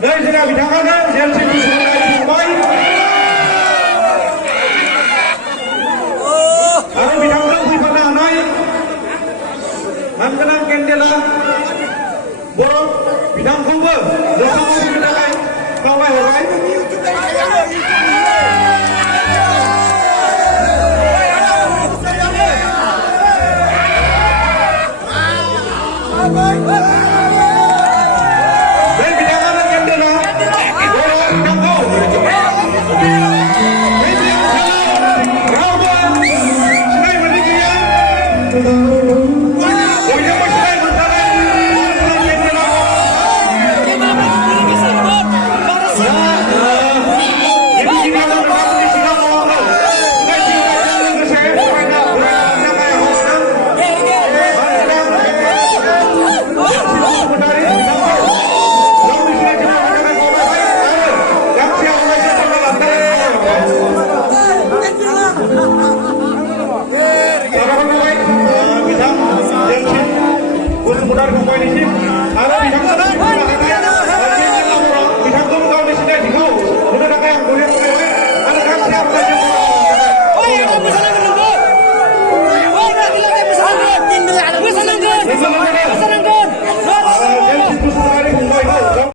Đây sẽ là vị thắng khác xem xin chúc mừng đại bay. Ada vị thắng khác di mana này? Hankalan kendela. Borok vị thắng không vợ. Được không kita này? Kau bay bay. Mudah-mudahan kompetisi ada di sana.